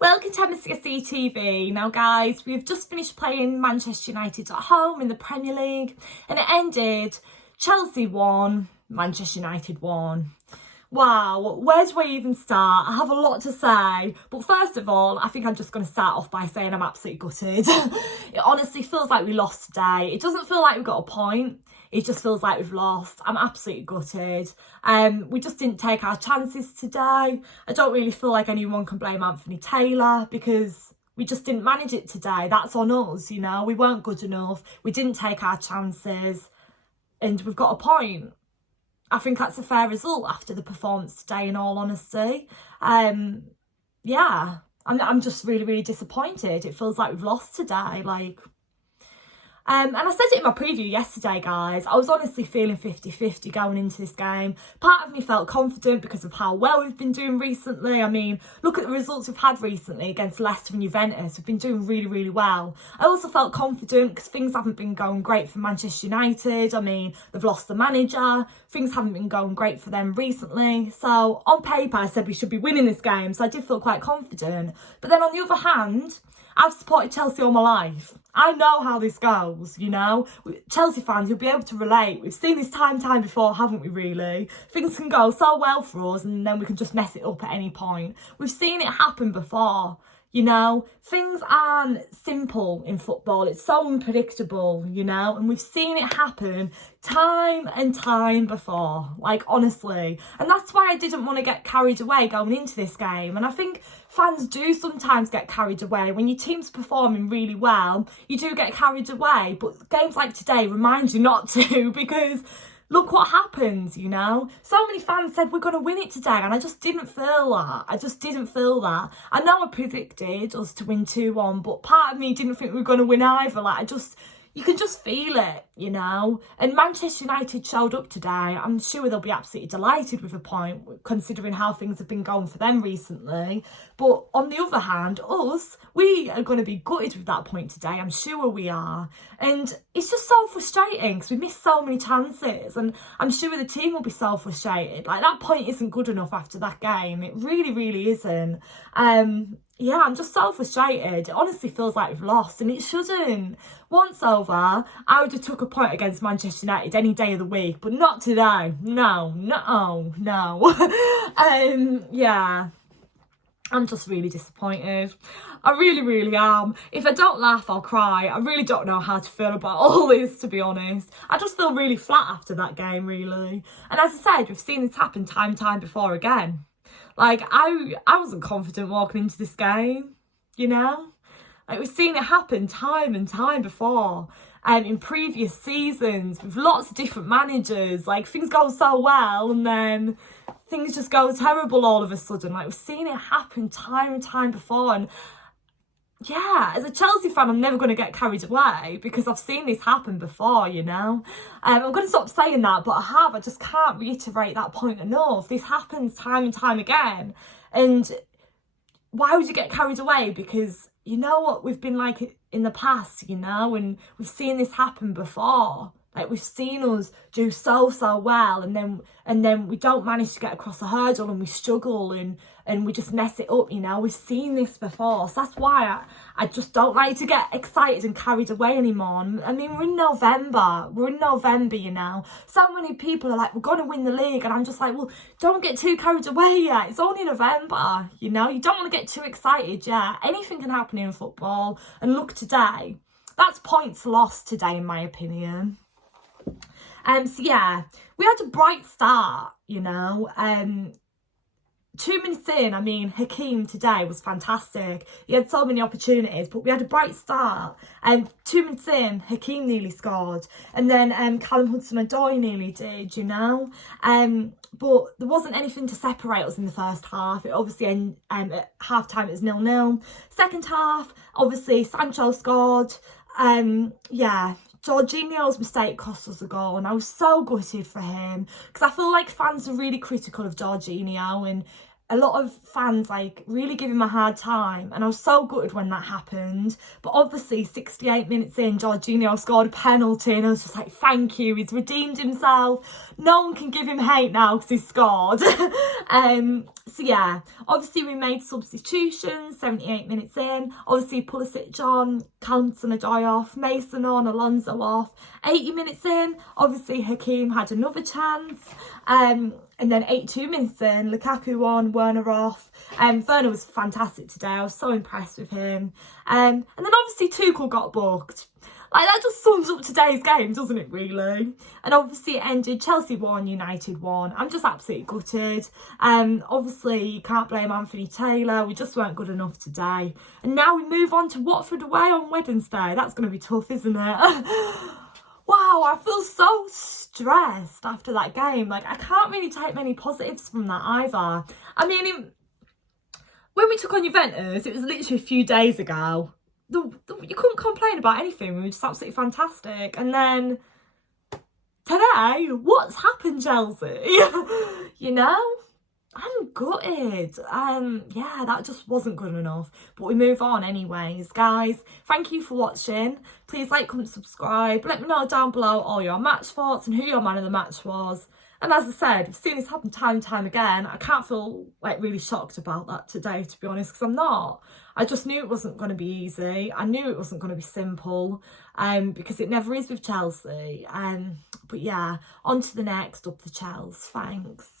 Welcome to MSC TV. Now guys, we've just finished playing Manchester United at home in the Premier League and it ended Chelsea 1, Manchester United 1. Wow, where do I even start? I have a lot to say, but first of all, I think I'm just going to start off by saying I'm absolutely gutted. It honestly feels like we lost today. It doesn't feel like we got a point. It just feels like we've lost. I'm absolutely gutted. We just didn't take our chances today. I don't really feel like anyone can blame Anthony Taylor because we just didn't manage it today. That's on us, you know. We weren't good enough. We didn't take our chances and we've got a point. I think that's a fair result after the performance today, in all honesty. Yeah, I'm just really, really disappointed. It feels like we've lost today, and I said it in my preview yesterday, guys. I was honestly feeling 50-50 going into this game. Part of me felt confident because of how well we've been doing recently. I mean, look at the results we've had recently against Leicester and Juventus. We've been doing really, really well. I also felt confident because things haven't been going great for Manchester United. I mean, they've lost the manager. Things haven't been going great for them recently. So on paper, I said we should be winning this game. So I did feel quite confident. But then on the other hand, I've supported Chelsea all my life. I know how this goes, you know. Chelsea fans, you'll be able to relate. We've seen this time before, haven't we, really? Things can go so well for us and then we can just mess it up at any point. We've seen it happen before, you know. Things aren't simple in football. It's so unpredictable, you know. And we've seen it happen time and time before, like, honestly. And that's why I didn't want to get carried away going into this game. And I think fans do sometimes get carried away. When your team's performing really well, you do get carried away. But games like today remind you not to, because look what happens, you know. So many fans said we're going to win it today, and I just didn't feel that. I just didn't feel that. I know I predicted us to win 2-1, but part of me didn't think we were going to win either. You can just feel it, you know. And Manchester United showed up today. I'm sure they'll be absolutely delighted with a point, considering how things have been going for them recently. But on the other hand, us, we are going to be gutted with that point today. I'm sure we are. And it's just so frustrating because we missed so many chances. And I'm sure the team will be so frustrated. Like, that point isn't good enough after that game. It really, really isn't. Yeah, I'm just so frustrated. It honestly feels like we've lost, and it shouldn't. Once over, I would have took a point against Manchester United any day of the week, but not today. No. Yeah, I'm just really disappointed. I really, really am. If I don't laugh, I'll cry. I really don't know how to feel about all this, to be honest. I just feel really flat after that game, really. And as I said, we've seen this happen time before again. Like, I wasn't confident walking into this game, you know? Like, we've seen it happen time and time before. In previous seasons, with lots of different managers. Like, things go so well and then things just go terrible all of a sudden. Like, we've seen it happen time and time before. And yeah, as a Chelsea fan, I'm never going to get carried away because I've seen this happen before, you know. I'm going to stop saying that, but I just can't reiterate that point enough. This happens time and time again. And why would you get carried away? Because you know what we've been like in the past, you know, and we've seen this happen before. Like, we've seen us do so well, and then we don't manage to get across the hurdle and we struggle and we just mess it up, you know. We've seen this before. So that's why I just don't like to get excited and carried away anymore. I mean, we're in November, you know. So many people are like, we're going to win the league. And I'm just like, well, don't get too carried away yet. It's only November, you know. You don't want to get too excited yet. Anything can happen in football. And look today, that's points lost today, in my opinion. So yeah, we had a bright start, you know. 2 minutes in, I mean, Hakeem today was fantastic. He had so many opportunities, but we had a bright start. 2 minutes in, Hakeem nearly scored. And then Callum Hudson-Odoi nearly did, you know. But there wasn't anything to separate us in the first half. It obviously, at half-time, it was 0-0. Second half, obviously, Sancho scored. Yeah, Jorginho's mistake cost us a goal, and I was so gutted for him because I feel like fans are really critical of Jorginho, and a lot of fans like really giving him a hard time, and I was so gutted when that happened. But obviously 68 minutes in, Jorginho scored a penalty and I was just like, thank you, he's redeemed himself. No one can give him hate now because he scored. So yeah, obviously we made substitutions 78 minutes in. Obviously Pulisic on, Cantona off, Mason on, Alonso off. 80 minutes in, obviously Hakeem had another chance. And then 82 minutes in, Lukaku on, Werner off. Werner was fantastic today. I was so impressed with him. And then obviously Tuchel got booked. Like, that just sums up today's game, doesn't it, really? And obviously it ended Chelsea 1, United 1. I'm just absolutely gutted. Obviously, you can't blame Anthony Taylor. We just weren't good enough today. And now we move on to Watford away on Wednesday. That's going to be tough, isn't it? Wow, I feel so stressed after that game. Like, I can't really take many positives from that either. I mean, when we took on Juventus, it was literally a few days ago. You couldn't complain about anything. We were just absolutely fantastic. And then today, what's happened, Chelsea? You know? I'm gutted. Yeah, that just wasn't good enough. But we move on anyways, guys. Thank you for watching. Please like, comment, subscribe. Let me know down below all your match thoughts and who your man of the match was. And as I said, I've seen this happen time and time again. I can't feel like really shocked about that today, to be honest, because I'm not. I just knew it wasn't going to be easy. I knew it wasn't going to be simple, because it never is with Chelsea. But yeah, on to the next, up the Chels. Thanks.